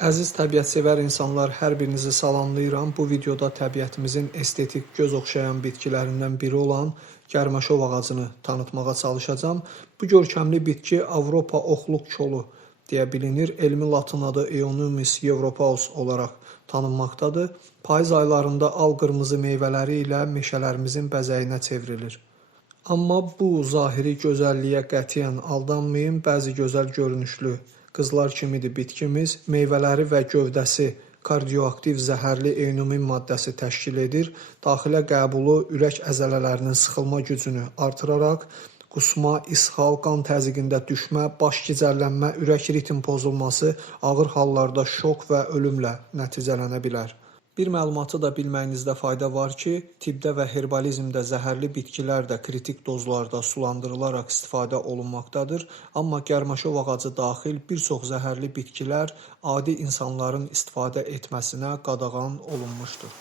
Əziz təbiətsevər insanlar, hər birinizi salamlayıram. Bu videoda təbiətimizin estetik, göz oxşayan bitkilərindən biri olan gərməşov ağacını tanıtmağa çalışacağam. Bu görkəmli bitki Avropa oxluq kolu deyə bilinir. Elmi latın adı Euonymus europaeus olaraq tanınmaqdadır. Payız aylarında al-qırmızı meyvələri ilə meşələrimizin bəzəyinə çevrilir. Amma bu zahiri gözəlliyə qətiyyən aldanmayın. Bəzi gözəl görünüşlü qızlar kimidir bitkimiz. Meyvələri və gövdəsi kardioaktiv zəhərli eonumin maddəsi təşkil edir. Daxilə qəbulu ürək əzələlərinin sıxılma gücünü artıraraq qusma, ishal, qan təzyiqində düşmə, baş gicəllənmə, ürək ritm pozulması, ağır hallarda şok və ölümlə nəticələnə bilər. Bir məlumatı da bilməyinizdə fayda var ki, tibbdə və herbalizmdə zəhərli bitkilər də kritik dozlarda sulandırılaraq istifadə olunmaqdadır. Amma gərməşov ağacı daxil bir çox zəhərli bitkilər adi insanların istifadə etməsinə qadağan olunmuşdur.